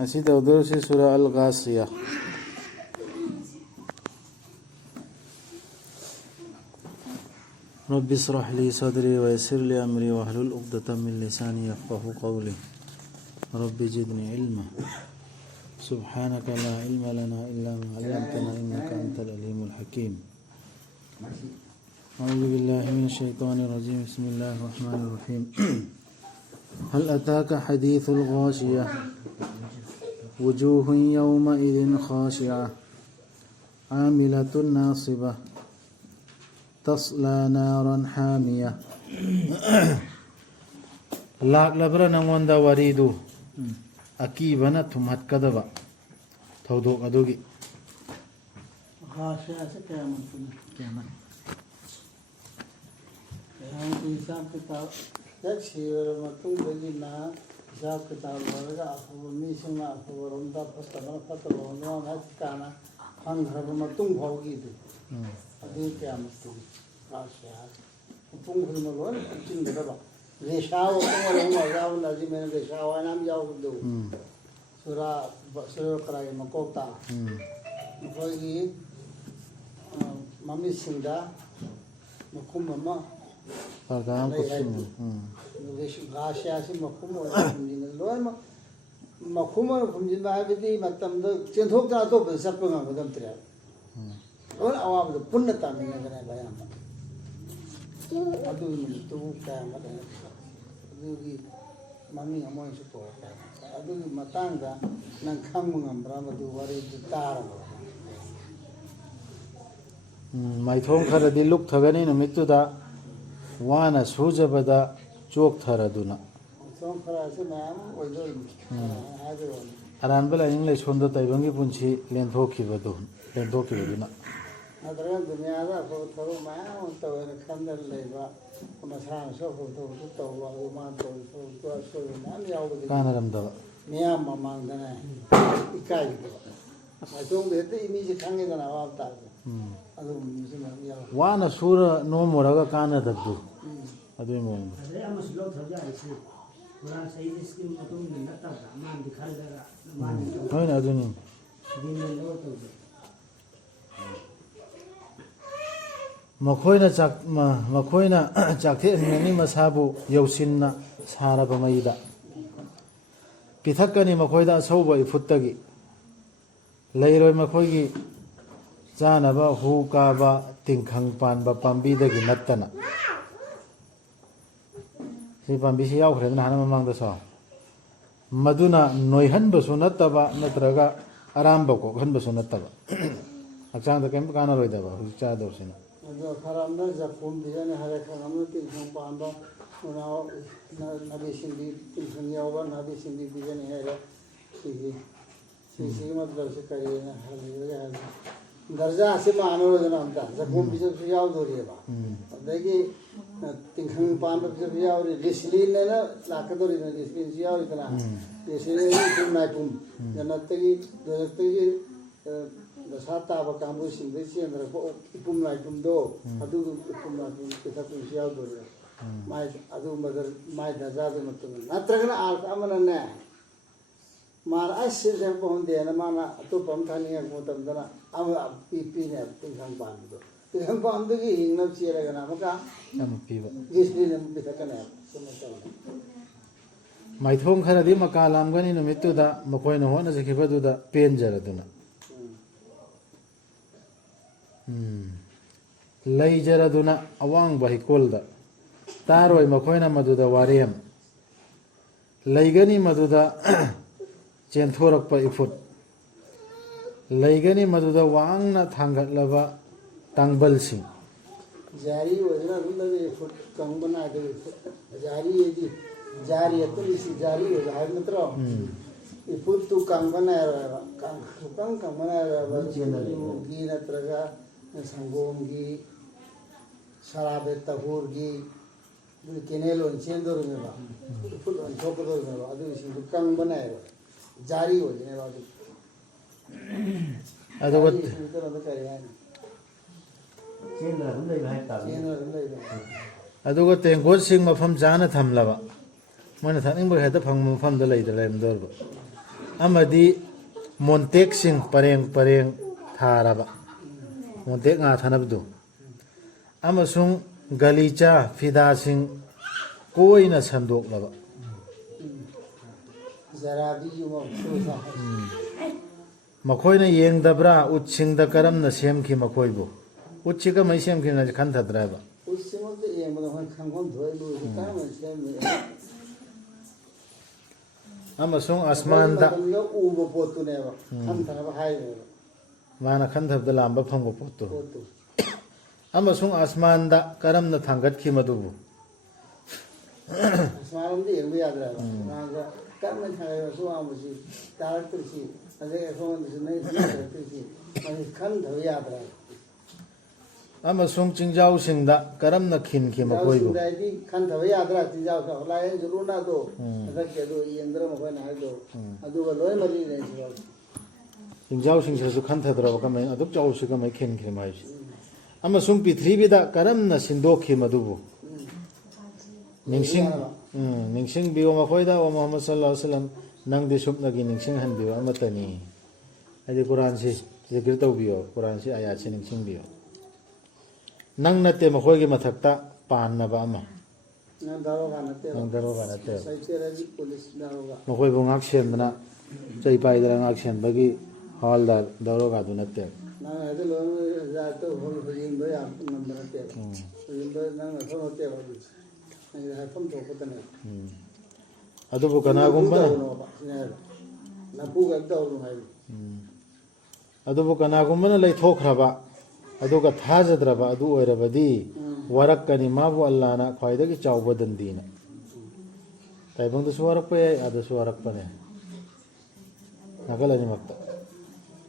أسي تودرسي سورة الغاشية. رب اشرح لي صدري ويسر لي أمري واحلل عقدة من لساني يفقهوا قولي. رب زدني علما. سبحانك لا علم لنا إلا ما علمتنا إنك أنت العليم الحكيم. أعوذ بالله من الشيطان الرجيم. بسم الله الرحمن الرحيم. هل أتاك حديث الغاشية وجوه يومئذ خاشعة عاملة ناصبة تصلى نارا حامية. لاك لبرا نموندا وريدو أكيبنا تمهت كدبا تودو أدوغي غاشية كامل كامل हिसाब किताब सिर मतुंगदगिना हिसाब किताब लरगा अफब मीसिंगना अफबरोमदा फतबना फतबोनो नाचिकाना फंग्रब मतुंग भौगीदु अदु क्यामतु आशा पुंग हुलमगोन चिंगदबा रेशाव पुंगरो याव लाजी मेन रेशाव नाम यावदु सुरा सुरा कराय मकोता मखोगी मम्मी सिंदा मकुम ममा Pagam kusim. Gasya si makumo kumjin loy makumo kumjin ba bidi matam do chenthok ta to besap nga madam triya or awam do punna ta min ngana ba yam adu min tu ka madan adu gi mami amoy su to adu matanga nang khang ngam brahma du wari du tar mai thong khara di luk thagani no mitu da वाना सुजबदा चोक थरदुना अरानबला English छोंदो तैबंगी पुंची लेंथोखिबदु लेंथोखिबदुना अदरा दुनियादा को thorough मा तो खंदल लेबा मसान सो तो तो मा तो नाम यावदि कानरमदबा मियाम ममांगदना इकाई माइथोंग देते इमीजे खांगेदना वाता अदु मिसमा याव वाना सुरा नो मोरगा कानदबदु अदुय मोंग अरे हम स्लो थो जाइसे पुरान सही स्कीम मतुम नता मान दिखालगा मान होइन अदुनी दिन में लो तो मखोइना चाकथे नि मसाबु यौसिनना सारबा मैदा पिथक्कनि मखोइदा असौबा इफुत्तगी लैरोय मखोइगी जानबा हु काबा तिंखंग पानबा पांबीदगी नत्तना सी पांबीसी यावख्रेना हाना ममांगदा सो मदुना नोइहनबसु नत्तबा नत्रगा आरामबा कोखनबसु नत्तबा हक्चांग केम काना रोइदबा हु चादोसिना अदो खरामना जकुम दिने हरे खरामना तिंखंग पानबा उनाव नबी सिंधी तिंखंग यावबा नबी सिंधी दिने हेरे सी मतलब से करिए हले दर्जा से मानोरजना हमता जकुम बिजब से याव दोरिएबा अदगी तिंखंग पान बिजब याव लिसलिन ने लाकदोरि ने लिसलिन से याव इतना लिसलिन तुम नाइपुम जनतगी दोजतगी दसाता बकामु सिंबे से अंदर को इपुम नाइपुम दो अदु इपुम नाइपुम केथा पुम से याव दोरिए माय अदु मदर माय दर्जा दे मतलब नत्रगना आर्थ अमनने मार ऐसे जब पहुंचे ना माना तो पम थानी है मतलब दना अब पी ने तिंखंग पान दो तिंखंग पान दो की हिंग नब चिया लगना मका हम पीबा इसलिए हम पिथकने समझता माइथोंग खरदि मकालामगनि नुमितुदा मखोइना होना जखिबदुदा पेनजरदुना लैजरदुना अवांग बहिकोलदा तारोय मखोइना मदुदा वारेम लैगनि मदुदा चेंथोरकपा इफुट लैगनि मदुदा वांगना थांगतलबा तांगबलसिंग जारी वजना रुंदे इफुट कंगबना दे जारी यदि जारी अतुलिसी जारी हो जाय मित्र इफुट तू कंगबना कंगबना गी नत्रगा संगोम गी शराबे तहूर गी केनेल on चेंदोर मेबा इफुट on ठोकदोर मेबा अदु इसी कंगबना जारी हो जाने वाली अदुगा तेंगोद सिंग मफम जाना थमलबा मन थानिंग हेद फंग मफम द लैद लैमदोरबा ꯑꯃꯗꯤ ꯃꯣꯟꯇꯦꯛꯁꯤꯡ ꯄꯔꯦꯡ ꯄꯔꯦꯡ ꯊꯥꯔꯕ ꯃꯣꯟꯇꯦꯛ ꯉꯥ ꯊꯥꯅꯕꯗꯨ ꯑꯃꯁꯨꯡ ꯒꯂꯤꯆꯥ ꯐꯤꯗꯥꯁꯤꯡ ꯀꯣꯏꯅ ꯁꯟꯗꯣꯛꯂꯕ ꯃꯈꯣꯏꯅ ꯌꯦꯡꯗꯕ꯭ꯔꯥ ꯎꯠꯁꯤꯡꯗ ꯀꯔꯝꯅ ꯁꯦꯝꯈꯤ ꯃꯈꯣꯏꯕꯨ ꯎꯠꯁꯤ ꯀꯃꯥꯏꯅ ꯁꯦꯝꯈꯤꯕꯅꯣ ꯈꯟꯊꯗ꯭ꯔꯦꯕ ꯑꯃꯁꯨꯡ ꯑꯁꯃꯥꯟꯗ ꯎꯕ ꯄꯣꯠꯇꯨꯅꯦꯕ ꯈꯟꯊꯅꯕ ꯍꯥꯏꯔꯦꯕ ꯃꯥꯅ ꯈꯟꯊꯕꯗ ꯂꯥꯝꯕ ꯐꯪꯕ ꯄꯣꯠꯇꯨ ꯑꯃꯁꯨꯡ ꯑꯁꯃꯥꯟꯗ ꯀꯔꯝꯅ ꯊꯥꯡꯒꯠꯈꯤ ꯃꯗꯨꯕꯨ ꯑꯁꯃꯥꯟꯗ ꯌꯦꯡꯕ ꯌꯥꯗ꯭ꯔꯦꯕ ꯀꯔꯝꯅ ꯊꯥꯡꯒꯠꯂꯁꯨ ꯋꯥꯡꯕꯁꯤ ꯇꯥꯔꯛꯇ꯭ꯔꯤꯁꯤ ꯑꯗꯩ ꯑꯩꯈꯣꯏꯗꯁꯨ ꯅꯣꯏ ꯇꯥꯔꯛꯇ꯭ꯔꯤꯁꯤ ꯃꯁꯤ ꯈꯟꯊꯕ ꯌꯥꯗ꯭ꯔꯦꯕ ꯑꯃꯁꯨꯡ ꯆꯤꯡꯖꯥꯎꯁꯤꯡꯗ ꯀꯔꯝꯅ ꯈꯤꯟꯈꯤ ꯃꯈꯣꯏꯕꯨ ꯍꯥꯏꯗꯤ ꯈꯟꯊꯕ ꯌꯥꯗ꯭ꯔꯥ ꯆꯤꯟꯖꯥꯎꯁꯨ ꯂꯥꯏꯌꯦꯡꯁꯨ ꯂꯨꯅꯗꯣ ꯍꯟꯗꯛꯀꯤ ꯑꯗꯨ ꯌꯦꯡꯗ꯭ꯔ ꯃꯈꯣꯏꯅ ꯍꯥꯏꯗꯣ ꯑꯗꯨꯒ ꯂꯣꯏ ꯃꯔꯤ ꯂꯩꯅꯩ ꯆꯤꯡꯖꯥꯎꯁꯤꯡꯁꯤꯁꯨ ꯈꯟꯊꯗ꯭ꯔꯕ ꯀꯃꯥꯏꯅ ꯑꯗꯨꯛ ꯆꯥꯎꯕꯁꯤ ꯀꯃꯥꯏꯅ ꯈꯤꯟꯈꯤ ꯍꯥꯏꯕꯁꯤ ꯑꯃꯁꯨꯡ ꯄ꯭ꯔꯤꯊꯤꯕꯤꯗ ꯀꯔꯝꯅ ꯁꯤꯟꯗꯣꯛꯈꯤ ꯃꯗꯨꯕꯨ ꯅꯤꯡꯁꯤꯡꯕꯤꯌꯨ ꯃꯈꯣꯏꯗ ꯑꯣ ꯃꯨꯍꯝꯃꯗ ꯁꯜꯂꯜꯂꯥꯍꯨ ꯑꯂꯩꯍꯤ ꯋꯁꯜꯂꯝ ꯅꯪꯗꯤ ꯁꯨꯞꯅꯒꯤ ꯅꯤꯡꯁꯤꯡꯍꯟꯕꯤꯌꯨ ꯑꯃꯠꯇꯅꯤ ꯍꯥꯏꯗꯤ ꯀꯨꯔꯥꯟꯁꯤ ꯖꯤꯀꯤꯔ ꯇꯧꯕꯤꯌꯣ ꯀꯨꯔꯥꯟꯁꯤ ꯑꯌꯥꯠꯁꯤ ꯅꯤꯡꯁꯤꯡꯕꯤꯌꯣ ꯅꯪ ꯅꯠꯇꯦ ꯃꯈꯣꯏꯒꯤ ꯃꯊꯛꯇ ꯄꯥꯟꯅꯕ ꯑꯃ ꯅꯪ ꯗꯔꯣꯒꯥ ꯅꯠꯇꯦ ꯃꯈꯣꯏꯕꯨ ꯉꯥꯛ ꯁꯦꯟꯕꯅ ꯆꯩ ꯄꯥꯏꯗꯅ ꯉꯥꯛ ꯁꯦꯟꯕꯒꯤ ꯍꯋꯥꯜꯗꯥꯔ ꯗꯔꯣꯒꯥꯗꯨ ꯅꯠꯇꯦ ꯑꯗꯨꯕꯨ ꯀꯅꯥꯒꯨꯝꯕꯅ ꯂꯩꯊꯣꯛꯈ꯭ꯔꯕ ꯑꯗꯨꯒ ꯊꯥꯖꯗ꯭ꯔꯕ ꯑꯗꯨ ꯑꯣꯏꯔꯕꯗꯤ ꯋꯥꯔꯛꯀꯅꯤ ꯃꯥꯕꯨ ꯑꯜꯂꯥꯍꯅ ꯈ꯭ꯋꯥꯏꯗꯒꯤ ꯆꯥꯎꯕ ꯗꯟꯗꯤꯅ ꯇꯥꯏꯕꯪꯗꯁꯨ ꯋꯥꯔꯛꯄ ꯌꯥꯏ ꯑꯗꯁꯨ ꯋꯥꯔꯛꯄꯅꯦ ꯅꯥꯀꯜ ꯑꯅꯤꯃꯛꯇ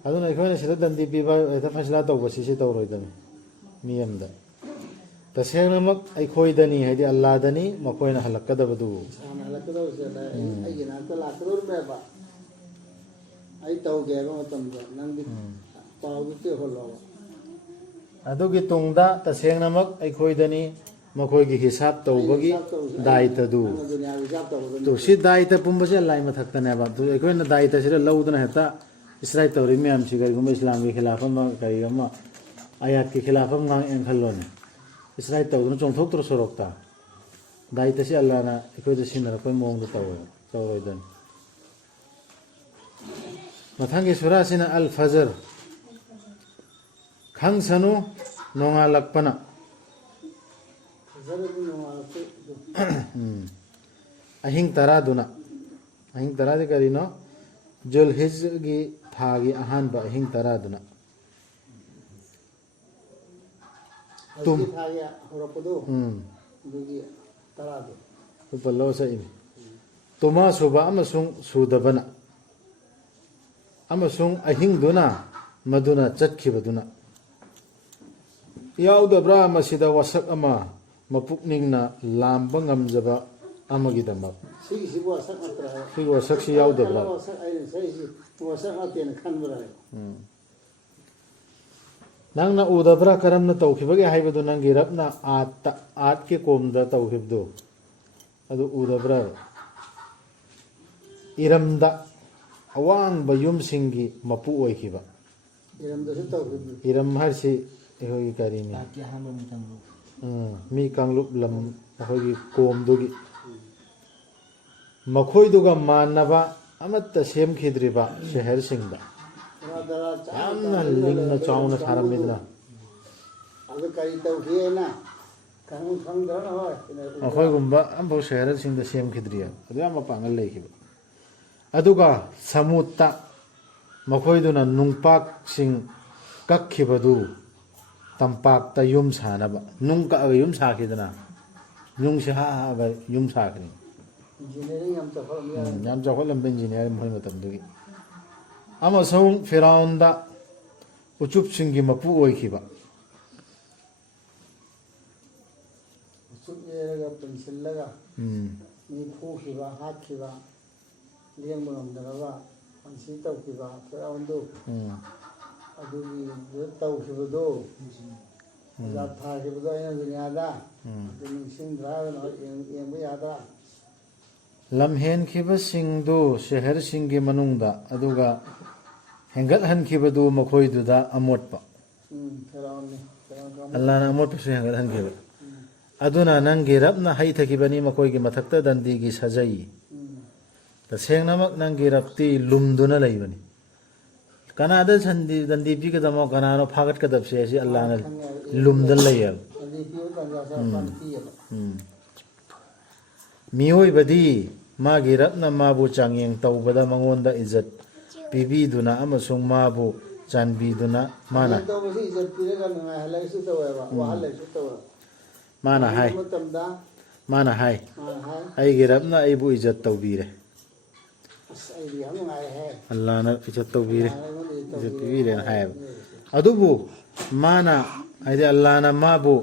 ꯑꯗꯨꯅ ꯑꯩꯈꯣꯏꯅ ꯁꯤꯗ ꯗꯟꯗꯤ ꯄꯤꯕ ꯍꯦꯛꯇ ꯐꯩꯁꯂꯥ ꯇꯧꯕꯁꯤ ꯁꯤ ꯇꯧꯔꯣꯏꯗꯕꯅꯤ ꯃꯤ ꯑꯃꯗ ꯇꯁꯦꯡꯅꯃꯛ ꯑꯩꯈꯣꯏꯗꯅꯤ ꯍꯥꯏꯗꯤ ꯑꯜꯂꯥꯍꯗꯅꯤ ꯃꯈꯣꯏꯅ ꯍꯜꯂꯛꯀꯗꯕꯗꯨ ꯑꯩ ꯇꯧꯒꯦ ꯍꯥꯏꯕ ꯃꯇꯝꯗ ꯅꯪꯗꯤ ꯄꯥꯎꯗꯨ ꯇꯦꯍꯜꯂꯣꯕ ꯑꯗꯨꯒꯤ ꯇꯨꯡꯗ ꯇꯁꯦꯡꯅꯃꯛ ꯑꯩꯈꯣꯏꯗꯅꯤ ꯃꯈꯣꯏꯒꯤ ꯍꯤꯁꯥꯞ ꯇꯧꯕꯒꯤ ꯗꯥꯏꯇꯗꯨ ꯁꯤ ꯗꯥꯏꯇ ꯄꯨꯝꯕꯁꯦ ꯑꯜꯂꯥꯍꯒꯤ ꯃꯊꯛꯇꯅꯦꯕ ꯑꯗꯨ ꯑꯩꯈꯣꯏꯅ ꯗꯥꯏꯇꯁꯤꯗ ꯂꯧꯗꯅ ꯍꯦꯛꯇ ꯏꯁꯇ꯭ꯔꯥꯏꯛ ꯇꯧꯔꯤ ꯃꯌꯥꯝꯁꯤ ꯀꯔꯤꯒꯨꯝꯕ ꯏꯁꯂꯥꯝꯒꯤ ꯈꯤꯂꯥꯐ ꯑꯃ ꯀꯔꯤ ꯑꯃ ꯑꯌꯥꯠꯀꯤ ꯈꯤꯂꯥꯐ ꯑꯃ ꯉꯥꯡꯑꯦꯅ ꯈꯜꯂꯣꯅꯦ ꯏꯁꯇ꯭ꯔꯥꯏꯛ ꯇꯧꯗꯨꯅ ꯆꯣꯡꯊꯣꯛꯇ꯭ꯔꯣ ꯁꯣꯔꯣꯛꯇ ꯗꯥꯏꯇꯁꯤ ꯑꯜꯂꯥꯍꯅ ꯑꯩꯈꯣꯏꯗ ꯁꯤꯟꯅꯔꯛꯄꯩ ꯃꯑꯣꯡꯗ ꯇꯧꯋꯦꯕ ꯇꯧꯔꯣꯏꯗꯅꯤ ꯃꯊꯪꯒꯤ ꯁꯨꯔꯥꯁꯤꯅ ꯑꯜ ꯐꯖꯔ ꯈꯪꯁꯅꯨ ꯅꯣꯡꯉꯥꯜꯂꯛꯄꯅ ꯑꯍꯤꯡ ꯇꯔꯥꯗꯨꯅ ꯑꯍꯤꯡ ꯇꯔꯥꯗꯤ ꯀꯔꯤꯅꯣ ꯖꯨꯜꯍꯤꯖꯒꯤ ꯊꯥꯒꯤ ꯑꯍꯥꯟꯕ ꯑꯍꯤꯡ ꯇꯔꯥꯗꯨꯅ ꯇꯨꯃꯥ ꯁꯨꯕ ꯑꯃꯁꯨꯡ ꯁꯨꯗꯕꯅ ꯑꯃꯁꯨꯡ ꯑꯍꯤꯡꯗꯨꯅ ꯃꯗꯨꯅ ꯆꯠꯈꯤꯕꯗꯨꯅ ꯌꯥꯎꯗꯕ꯭ꯔꯥ ꯃꯁꯤꯗ ꯋꯥꯁꯛ ꯑꯃ ꯃꯄꯨꯛꯅꯤꯡꯅ ꯂꯥꯝꯕ ꯉꯝꯖꯕ ꯑꯃꯒꯤꯗꯃꯛ ꯁꯤꯒꯤ ꯋꯥꯁꯛꯁꯤ ꯌꯥꯎꯗꯕ꯭ꯔꯥ ꯅꯪꯅ ꯎꯗꯕ꯭ꯔꯥ ꯀꯔꯝꯅ ꯇꯧꯈꯤꯕꯒꯦ ꯍꯥꯏꯕꯗꯨ ꯅꯪꯒꯤ ꯔꯕꯅ ꯑꯥꯠꯀꯤ ꯀꯣꯝꯗ ꯇꯧꯈꯤꯕꯗꯨ ꯑꯗꯨ ꯎꯗꯕ꯭ꯔꯥ ꯏꯔꯝꯗ ꯑꯋꯥꯡꯕ ꯌꯨꯝꯁꯤꯡꯒꯤ ꯃꯄꯨ ꯑꯣꯏꯈꯤꯕ ꯏꯔꯝ ꯍꯥꯏꯔꯤꯁꯤ ꯑꯩꯈꯣꯏꯒꯤ ꯀꯔꯤꯅꯤ ꯃꯤ ꯀꯥꯡꯂꯨꯞ ꯂꯝ ꯑꯩꯈꯣꯏꯒꯤ ꯀꯣꯝꯗꯨꯒꯤ ꯃꯈꯣꯏꯗꯨꯒ ꯃꯥꯟꯅꯕ ꯑꯃꯠꯇ ꯁꯦꯝꯈꯤꯗ꯭ꯔꯤꯕ ꯁꯦꯍꯔꯁꯤꯡꯗ ꯌꯥꯝꯅ ꯂꯤꯡꯅ ꯆꯥꯎꯅ ꯁꯥꯔꯝꯃꯤꯗꯅ ꯑꯩꯈꯣꯏꯒꯨꯝꯕ ꯑꯃꯐꯥꯎ ꯁꯦꯍꯔꯁꯤꯡꯗ ꯁꯦꯝꯈꯤꯗ꯭ꯔꯤ ꯑꯗꯨ ꯌꯥꯝ ꯃꯄꯥꯡꯒꯜ ꯂꯩꯈꯤꯕ ꯑꯗꯨꯒ ꯁꯃꯨꯠꯇ ꯃꯈꯣꯏꯗꯨꯅ ꯅꯨꯡꯄꯥꯛꯁꯤꯡ ꯀꯛꯈꯤꯕꯗꯨ ꯇꯝꯄꯥꯛꯇ ꯌꯨꯝ ꯁꯥꯅꯕ ꯅꯨꯡ ꯀꯛꯑꯒ ꯌꯨꯝ ꯁꯥꯈꯤꯗꯅ ꯅꯨꯡꯁꯤ ꯍꯥꯑꯒ ꯌꯨꯝ ꯁꯥꯈ꯭ꯔꯤ ꯌꯥꯝ ꯆꯥꯎꯈꯠꯂꯝꯕ ꯏꯟꯖꯤꯅꯤꯌꯥꯔ ꯃꯈꯣꯏ ꯃꯇꯝꯗꯨꯒꯤ ꯑꯃꯁꯨꯡ ꯐꯤꯔꯥꯎꯟꯗ ꯎꯆꯨꯞꯁꯤꯡꯒꯤ ꯃꯄꯨ ꯑꯣꯏꯈꯤꯕ ꯃꯤ ꯐꯨꯈꯤꯕ ꯍꯥꯠꯈꯤꯕ ꯂꯦꯡꯕ ꯉꯝꯗꯅꯕ ꯄꯟꯁꯤ ꯇꯧꯈꯤꯕ ꯐꯤꯔꯥꯎꯟꯗꯨ ꯑꯗꯨꯒꯤ ꯇꯧꯈꯤꯕꯗꯣ ꯊꯥꯈꯤꯕꯗꯣ ꯑꯩꯅ ꯗꯨꯅꯤꯌꯥꯗ ꯑꯗꯨ ꯅꯤꯡꯁꯤꯡꯗ꯭ꯔꯥ ꯌꯦꯡꯕ ꯌꯥꯗ꯭ꯔꯥ ꯂꯝꯍꯦꯟꯈꯤꯕꯁꯤꯡꯗꯨ ꯁꯦꯍꯔꯁꯤꯡꯒꯤ ꯃꯅꯨꯡꯗ ꯑꯗꯨꯒ ꯍꯦꯟꯒꯠꯍꯟꯈꯤꯕꯗꯨ ꯃꯈꯣꯏꯗꯨꯗ ꯑꯃꯣꯠꯄ ꯐꯦꯔꯥꯎꯟꯅꯤ ꯑꯜꯂꯥꯍꯅ ꯑꯃꯣꯠꯄꯁꯨ ꯍꯦꯟꯒꯠꯍꯟꯈꯤꯕ ꯑꯗꯨꯅ ꯅꯪꯒꯤ ꯔꯕꯅ ꯍꯩꯊꯈꯤꯕꯅꯤ ꯃꯈꯣꯏꯒꯤ ꯃꯊꯛꯇ ꯗꯟꯗꯤꯒꯤ ꯁꯥꯖꯩ ꯇꯁꯦꯡꯅꯃꯛ ꯅꯪꯒꯤ ꯔꯕꯇꯤ ꯂꯨꯝꯗꯨꯅ ꯂꯩꯕꯅꯤ ꯀꯅꯥꯗ ꯗꯟꯗꯤ ꯄꯤꯒꯗꯃꯣ ꯀꯅꯥꯅꯣ ꯐꯥꯒꯠꯀꯗꯕꯁꯦ ꯑꯁꯤ ꯑꯜꯂꯥꯍꯅ ꯂꯨꯝꯗꯅ ꯂꯩꯌꯦꯕ ꯃꯤꯑꯣꯏꯕꯗꯤ ꯃꯥꯒꯤ ꯔꯕꯅ ꯃꯥꯕꯨ ꯆꯥꯡꯌꯦꯡ ꯇꯧꯕꯗ ꯃꯉꯣꯟꯗ ꯏꯖꯠ ꯄꯤꯕꯤꯗꯨꯅ ꯑꯃꯁꯨꯡ ꯃꯥꯕꯨ ꯆꯥꯟꯕꯤꯗꯨꯅ ꯃꯥꯅ ꯍꯥꯏ ꯑꯩꯒꯤ ꯔꯕꯅ ꯑꯩꯕꯨ ꯏꯖꯠ ꯇꯧꯕꯤꯔꯦ ꯑꯜꯂꯥꯍꯅ ꯏꯖꯠ ꯇꯧꯕꯤꯔꯦ ꯏꯖꯠ ꯄꯤꯕꯤꯔꯦꯅ ꯍꯥꯏꯌꯦꯕ ꯑꯗꯨꯕꯨ ꯃꯥꯅ ꯍꯥꯏꯗꯤ ꯑꯜꯂꯥꯍꯅ ꯃꯥꯕꯨ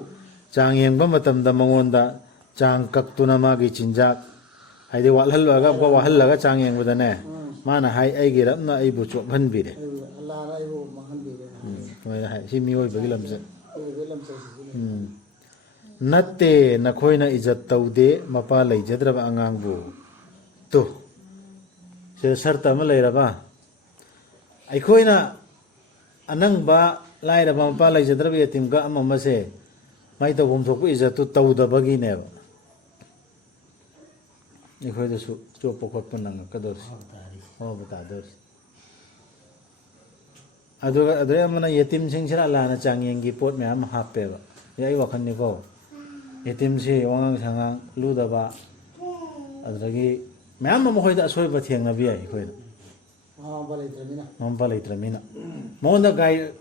ꯆꯥꯡ ꯌꯦꯡꯕ ꯃꯇꯝꯗ ꯃꯉꯣꯟꯗ ꯆꯥꯡ ꯀꯛꯇꯨꯅ ꯃꯥꯒꯤ ꯆꯤꯟꯖꯥꯛ ꯍꯥꯏꯗꯤ ꯋꯥꯠꯍꯜꯂꯒ ꯆꯥꯡ ꯌꯦꯡꯕꯗꯅꯦ ꯃꯥꯅ ꯍꯥꯏ ꯑꯩꯒꯤ ꯔꯕꯅ ꯑꯩꯕꯨ ꯆꯣꯞꯍꯟꯕꯤꯔꯦ ꯁꯨꯃꯥꯏꯅ ꯍꯥꯏ ꯁꯤ ꯃꯤꯑꯣꯏꯕꯒꯤ ꯂꯝꯆꯠ ꯅꯠꯇꯦ ꯅꯈꯣꯏꯅ ꯏꯖꯠ ꯇꯧꯗꯦ ꯃꯄꯥ ꯂꯩꯖꯗ꯭ꯔꯕ ꯑꯉꯥꯡꯕꯨ ꯇꯨ ꯁꯤꯗ ꯁꯔꯇ ꯑꯃ ꯂꯩꯔꯕ ꯑꯩꯈꯣꯏꯅ ꯑꯅꯪꯕ ꯂꯥꯏꯔꯕ ꯃꯄꯥ ꯂꯩꯖꯗ꯭ꯔꯕ ꯌꯦꯇꯤꯝꯒ ꯑꯃꯁꯦ ꯃꯥꯏ ꯇꯧꯐꯝ ꯊꯣꯛꯄ ꯏꯖꯠꯇꯨ ꯇꯧꯗꯕꯒꯤꯅꯦꯕ ꯑꯩꯈꯣꯏꯗꯁꯨ ꯆꯣꯞꯄ ꯈꯣꯠꯄ ꯅꯪꯉꯛꯀꯗꯧꯔꯤꯁꯤ ꯑꯋꯥꯕ ꯇꯥꯗꯧꯔꯤꯁꯤ ꯑꯗꯨꯒ ꯑꯗꯩ ꯑꯃꯅ ꯌꯦꯇꯤꯝꯁꯤꯡꯁꯤꯅ ꯑꯜꯂꯥꯍꯅ ꯆꯥꯡꯌꯦꯡꯒꯤ ꯄꯣꯠ ꯃꯌꯥꯝ ꯍꯥꯞꯄꯦꯕ ꯑꯩ ꯋꯥꯈꯜꯅꯤꯀꯣ ꯌꯦꯇꯤꯝꯁꯤ ꯋꯥꯉꯥꯡ ꯁꯉꯥꯡ ꯂꯨꯗꯕ ꯑꯗꯨꯗꯒꯤ ꯃꯌꯥꯝ ꯑꯃ ꯃꯈꯣꯏꯗ ꯑꯁꯣꯏꯕ ꯊꯦꯡꯅꯕ ꯌꯥꯏ ꯑꯩꯈꯣꯏꯅ ꯃꯃꯥ ꯂꯩꯇ꯭ꯔꯕꯅꯤꯅ ꯃꯉꯣꯟꯗ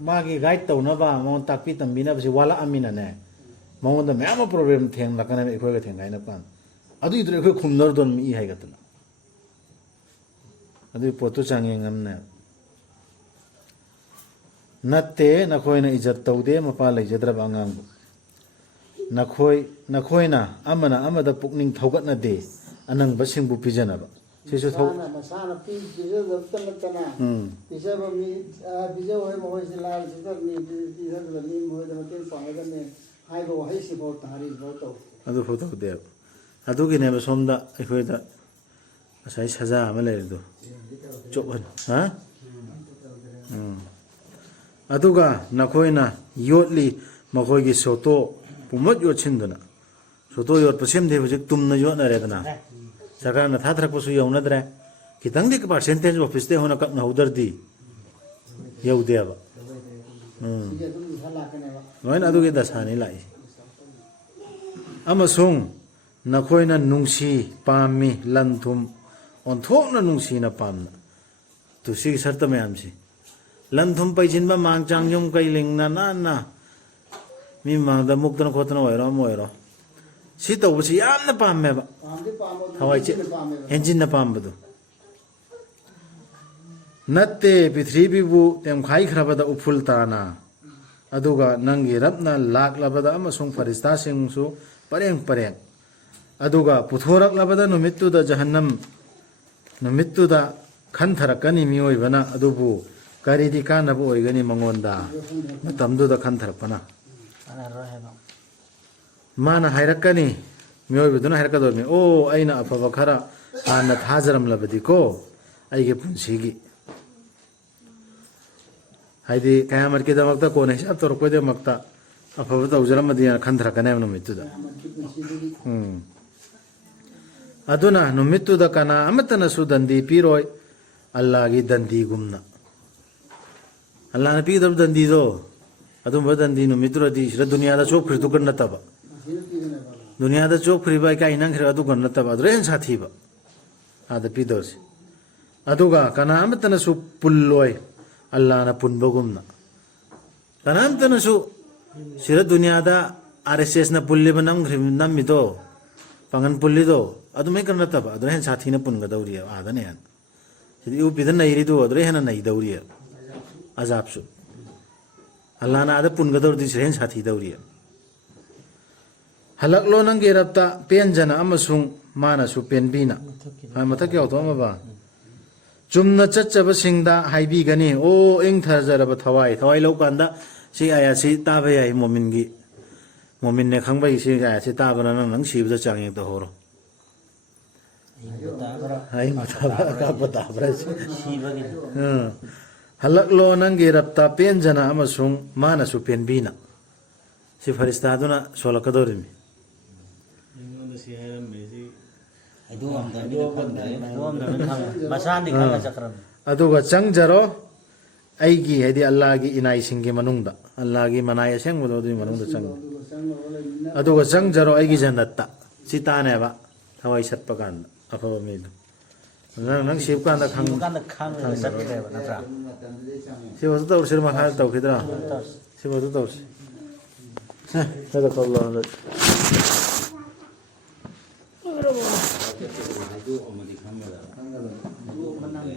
ꯃꯥꯒꯤ ꯒꯥꯏꯗ ꯇꯧꯅꯕ ꯃꯉꯣꯟꯗ ꯇꯥꯛꯄꯤ ꯇꯝꯕꯤꯅꯕꯁꯤ ꯋꯥꯠꯂꯛꯑꯃꯤꯅꯅꯦ ꯃꯉꯣꯟꯗ ꯃꯌꯥꯝ ꯑꯃ ꯄ꯭ꯔꯣꯕ꯭ꯂꯦꯝ ꯊꯦꯡꯅꯔꯛꯀꯅꯦꯕ ꯑꯩꯈꯣꯏꯒ ꯊꯦꯡꯅꯩꯅ ꯀꯥꯟꯗ ꯑꯗꯨꯒꯤꯗꯨ ꯑꯩꯈꯣꯏ ꯈꯨꯝꯅꯔꯨꯗꯧꯅꯤ ꯃꯤ ꯍꯥꯏꯒꯠꯇꯅ ꯑꯗꯨꯒꯤ ꯄꯣꯠꯇꯨ ꯆꯥꯡꯌꯦꯡꯉꯝꯅꯦ ꯅꯠꯇꯦ ꯅꯈꯣꯏꯅ ꯏꯖꯠ ꯇꯧꯗꯦ ꯃꯄꯥ ꯂꯩꯖꯗ꯭ꯔꯕ ꯑꯉꯥꯡꯕꯨ ꯅꯈꯣꯏꯅ ꯑꯃꯅ ꯑꯃꯗ ꯄꯨꯛꯅꯤꯡ ꯊꯧꯒꯠꯅꯗꯦ ꯑꯅꯪꯕꯁꯤꯡꯕꯨ ꯄꯤꯖꯅꯕ ꯁꯤꯁꯨ ꯃꯁꯥꯅ ꯄꯤꯖꯗꯕꯇ ꯅꯠꯇꯅ ꯄꯤꯖꯕ ꯃꯤ ꯄꯤꯖꯕ ꯃꯈꯣꯏꯁꯤ ꯂꯥꯏꯔꯖꯗꯕꯅꯤ ꯄꯤꯖꯗꯕꯅꯤ ꯃꯈꯣꯏꯗ ꯃꯇꯦꯡ ꯄꯥꯡꯒꯗꯕꯅꯤ ꯍꯥꯏꯕ ꯋꯥꯍꯩꯁꯤꯐꯥꯎ ꯇꯥꯔꯤꯐꯥꯎ ꯇꯧ ꯑꯗꯨꯐꯥꯎ ꯇꯧꯗꯦꯕ ꯑꯗꯨꯒꯤꯅꯦꯕ ꯁꯣꯝꯗ ꯑꯩꯈꯣꯏꯗ ꯉꯁꯥꯏ ꯁꯖꯥ ꯑꯃ ꯂꯩꯔꯤꯗꯣ ꯆꯣꯞꯍꯟ ꯑꯗꯨꯒ ꯅꯈꯣꯏꯅ ꯌꯣꯠꯂꯤ ꯃꯈꯣꯏꯒꯤ ꯁꯣꯇꯣ ꯄꯨꯝꯃꯠ ꯌꯣꯠꯁꯤꯟꯗꯨꯅ ꯁꯣꯇꯣ ꯌꯣꯠꯄ ꯁꯦꯝꯗꯦ ꯍꯧꯖꯤꯛ ꯇꯨꯝꯅ ꯌꯣꯠꯅꯔꯦꯗꯅ ꯁꯔꯀꯥꯔꯅ ꯊꯥꯊꯔꯛꯄꯁꯨ ꯌꯧꯅꯗ꯭ꯔꯦ ꯈꯤꯇꯪꯗꯤ ꯄꯥꯔꯁꯦꯟꯇꯦꯖ ꯑꯣꯐꯤꯁꯇꯩ ꯍꯧꯅ ꯀꯛꯅꯍꯧꯗ꯭ꯔꯗꯤ ꯌꯧꯗꯦꯕ ꯂꯣꯏꯅ ꯑꯗꯨꯒꯤ ꯗꯁꯥꯅꯤ ꯂꯥꯛꯏꯁꯦ ꯑꯃꯁꯨꯡ ꯅꯈꯣꯏꯅ ꯅꯨꯡꯁꯤ ꯄꯥꯝꯃꯤ ꯂꯟ ꯊꯨꯝ ꯑꯣꯟꯊꯣꯛꯅ ꯅꯨꯡꯁꯤꯅ ꯄꯥꯝꯅ ꯇꯨ ꯁꯤꯒꯤ ꯁꯔꯇ ꯃꯌꯥꯝꯁꯤ ꯂꯟ ꯊꯨꯝ ꯄꯩꯁꯤꯟꯕ ꯃꯥꯡ ꯆꯥꯡ ꯌꯨꯝ ꯀꯩ ꯂꯤꯡꯅ ꯅꯥꯟꯅ ꯃꯤ ꯃꯥꯡꯗ ꯃꯨꯛꯇꯅ ꯈꯣꯠꯇꯅ ꯑꯣꯏꯔꯣ ꯑꯃ ꯑꯣꯏꯔꯣ ꯁꯤ ꯇꯧꯕꯁꯤ ꯌꯥꯝꯅ ꯄꯥꯝꯃꯦꯕ ꯍꯋꯥꯏ ꯍꯦꯟꯖꯤꯟꯅ ꯄꯥꯝꯕꯗꯣ ꯅꯠꯇꯦ ꯄ꯭ꯔꯤꯊꯤꯕꯤꯕꯨ ꯇꯦꯝꯈꯥꯏꯈ꯭ꯔꯕꯗ ꯎꯐꯨꯜ ꯇꯥꯅ ꯑꯗꯨꯒ ꯅꯪꯒꯤ ꯔꯕꯅ ꯂꯥꯛꯂꯕꯗ ꯑꯃꯁꯨꯡ ꯐꯔꯤꯁꯇꯥꯁꯤꯡꯁꯨ ꯄꯔꯦꯡ ꯄꯔꯦꯡ ꯑꯗꯨꯒ ꯄꯨꯊꯣꯔꯛꯂꯕꯗ ꯅꯨꯃꯤꯠꯇꯨꯗ ꯖꯍꯟꯅꯝ ꯅꯨꯃꯤꯠꯇꯨꯗ ꯈꯟꯊꯔꯛꯀꯅꯤ ꯃꯤꯑꯣꯏꯕꯅ ꯑꯗꯨꯕꯨ ꯀꯔꯤꯗꯤ ꯀꯥꯟꯅꯕ ꯑꯣꯏꯒꯅꯤ ꯃꯉꯣꯟꯗ ꯃꯇꯝꯗꯨꯗ ꯈꯟꯊꯔꯛꯄꯅ ꯃꯥꯅ ꯍꯥꯏꯔꯛꯀꯅꯤ ꯃꯤꯑꯣꯏꯕꯗꯨꯅ ꯍꯥꯏꯔꯛꯀꯗꯧꯅꯤ ꯑꯣ ꯑꯩꯅ ꯑꯐꯕ ꯈꯔ ꯍꯥꯟꯅ ꯊꯥꯖꯔꯝꯂꯕꯗꯤꯀꯣ ꯑꯩꯒꯤ ꯄꯨꯟꯁꯤꯒꯤ ꯍꯥꯏꯗꯤ ꯀꯌꯥꯃꯠꯀꯤꯗꯃꯛꯇ ꯀꯣꯟꯅ ꯍꯤꯁꯥꯞ ꯇꯧꯔꯛꯄꯩꯗꯃꯛꯇ ꯑꯐꯕ ꯇꯧꯖꯔꯝꯃꯗꯤꯅ ꯈꯟꯊꯔꯛꯀꯅꯦꯕ ꯅꯨꯃꯤꯠꯇꯨꯗ ꯑꯗꯨꯅ ꯅꯨꯃꯤꯠꯇꯨꯗ ꯀꯅꯥ ꯑꯃꯠꯇꯅꯁꯨ ꯗꯟꯗꯤ ꯄꯤꯔꯣꯏ ꯑꯜලාꯍꯒꯤ ꯗꯟꯗꯤꯒꯨꯝꯅ ꯑꯜलाꯍꯅ ꯄꯤꯒꯗꯕ ꯗꯟꯗꯤꯗꯣ ꯑꯗꯨꯝꯕ ꯗꯟꯗꯤ ꯅꯨꯃꯤꯠꯇꯨꯗꯗꯤ ꯁꯤꯗ ꯗꯨꯅꯤꯌꯥꯗ ꯆꯣꯞꯈ꯭ꯔꯤꯗꯨꯒ ꯅꯠꯇꯕ ꯗꯨꯅꯤꯌꯥꯗ ꯆꯣꯞꯈ꯭ꯔꯤꯕ ꯏꯀꯥꯏ ꯅꯪꯈ꯭ꯔꯤꯕ ꯑꯗꯨꯒ ꯅꯠꯇꯕ ꯑꯗꯨꯗ ꯍꯦꯟꯅ ꯁꯥꯊꯤꯕ ꯑꯥꯗ ꯄꯤꯗꯧꯔꯤꯁꯤ ꯑꯗꯨꯒ ꯀꯅꯥ ꯑꯃꯠꯇꯅꯁꯨ ꯄꯨꯜꯂꯣꯏ ꯑꯜलाꯍꯅ ꯄꯨꯟꯕꯒꯨꯝꯅ ꯀꯅꯥꯝꯇꯅꯁꯨ ꯁꯤꯗ ꯗꯨꯅꯤꯌꯥꯗ RSSꯅ ꯄꯨꯜꯂꯤꯕ ꯅꯝꯃꯤꯗꯣ ꯄꯥꯡꯒꯟ ꯄꯨꯜꯂꯤꯗோ ꯑꯗꯨꯃꯥꯏ ꯀꯩꯅꯣ ꯅꯠꯇꯕ ꯑꯗꯨꯅ ꯍꯦꯟꯅ ꯁꯥꯊꯤꯅ ꯄꯨꯟꯒꯗꯧꯔꯤꯑꯕ ꯑꯥꯗꯅ ꯍꯦꯟꯅ ꯁꯤꯗ ꯌꯨꯄꯤꯗ ꯅꯩꯔꯤꯗꯣ ꯑꯗꯨꯗ ꯍꯦꯟꯅ ꯅꯩꯗꯧꯔꯤꯑꯕ ꯑꯖꯥꯕꯁꯨ ꯑꯜलाꯍꯅ ꯑꯥꯗ ꯄꯨꯟꯒꯗꯧꯔꯗꯤ ꯁꯤꯗ ꯍꯦꯟꯅ ꯁꯥꯊꯤꯗꯧꯔꯤꯑꯕ ꯍꯜꯂꯛꯂꯣ ꯅꯪꯒꯤ ꯔꯕꯇ ꯄꯦꯟꯖꯅ ꯑꯃꯁꯨꯡ ꯃꯥꯅꯁꯨ ꯄꯦꯟꯕꯤꯅ ꯃꯊꯛꯀꯤ ꯌꯥꯎꯊꯣꯛꯑꯝꯃꯕ ꯆꯨꯝꯅ ꯆꯠꯆꯕꯁꯤꯡꯗ ꯍꯥꯏꯕꯤꯒꯅꯤ ꯑꯣ ꯏꯪꯊꯖꯔꯕ ꯊꯋꯥꯏ ꯂꯧꯀꯥꯟꯗ ꯁꯤ ꯑꯌꯥꯠꯁꯤ ꯇꯥꯕ ꯌꯥꯏ ꯃꯣꯃꯤꯟꯅꯦ ꯈꯪꯕꯒꯤ ꯁꯤ ꯑꯌꯥꯠꯁꯤ ꯇꯥꯕꯅ ꯅꯪ ꯁꯤꯕꯗ ꯆꯥꯡꯌꯦꯡ ꯇꯧꯍꯧꯔꯣ ꯑꯍꯤꯡꯕ ꯇꯥꯕ꯭ꯔꯥ ꯑꯀꯥꯞꯄ ꯇꯥꯕ꯭ꯔꯥ ꯁꯤꯕꯒꯤ ꯍꯜꯂꯛꯂꯣ ꯅꯪꯒꯤ ꯔꯞꯇꯥ ꯄꯦꯟꯖꯅ ꯑꯃꯁꯨꯡ ꯃꯥꯅꯁꯨ ꯄꯦꯟꯕꯤꯅ ꯁꯤ ꯐꯔꯤꯁꯇꯥꯗꯨꯅ ꯁꯣꯜꯂꯛꯀꯗꯧꯔꯤꯃꯤ ꯃꯁꯥꯅꯤ ꯈꯪꯉ ꯆꯠꯈ꯭ꯔꯕꯅꯤ ꯑꯗꯨꯒ ꯆꯪꯖꯔꯣ ꯑꯩꯒꯤ ꯍꯥꯏꯗꯤ ꯑꯜꯂꯥꯍꯒꯤ ꯏꯅꯥꯏꯁꯤꯡꯒꯤ ꯃꯅꯨꯡꯗ ꯑꯜꯂꯥꯍꯒꯤ ꯃꯅꯥꯏ ꯑꯁꯦꯡꯕꯗꯣ ꯑꯗꯨꯒꯤ ꯃꯅꯨꯡꯗ ꯆꯪꯉꯨ ꯑꯗꯨꯒ ꯆꯪꯖꯔꯣ ꯑꯩꯒꯤ ꯖꯟꯅꯠꯇ ꯁꯤ ꯇꯥꯅꯦꯕ ꯊꯋꯥꯏ ꯆꯠꯄ ꯀꯥꯟꯗ ꯑꯐꯕ ꯃꯤꯗꯣ ꯅꯪ ꯁꯤꯕ ꯀꯥꯟꯗ ꯀꯥꯟꯗ ꯈꯪꯉꯒ ꯆꯠꯈ꯭ꯔꯦꯕ ꯅꯠꯇ꯭ꯔꯥ ꯁꯤꯕꯁꯨ ꯇꯧꯔꯁꯤ ꯃꯈꯥꯗ ꯇꯧꯈꯤꯗ꯭ꯔꯥ ꯁꯤꯕꯁꯨ ꯇꯧꯔꯁꯤ هذا قول الله لك